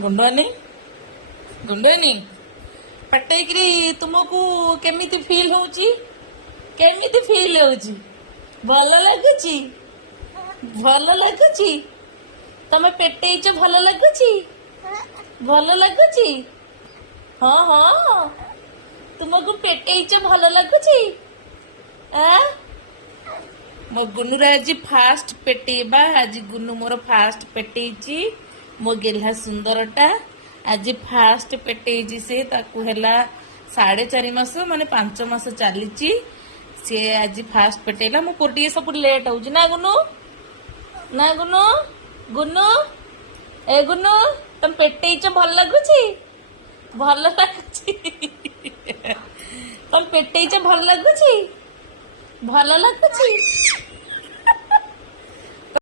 गुंडवानी गुंडवानी पटेकरी तुमको केमिति फील होची केमिति फील होची भल लगुची भल लगुची तमे पेटेइच भल लगुची भल लगुची हाँ हाँ तुमको पेटेइच भल लगुची आ मो गुनुर आज फास्ट पेटेबा आज गुनु मोर फास्ट पेटेइची मो गेल्हा सुंदरटा आज फास्ट पेटेइची से ताकू हैला 4.5 मास माने 5 मास चलीची से आज फास्ट पेटेला मो पोटी सब लेट हो ना गुनु गुनु ए गुनु तुम पेटेइच भल लगुची तुम पेटेइच भल लगुची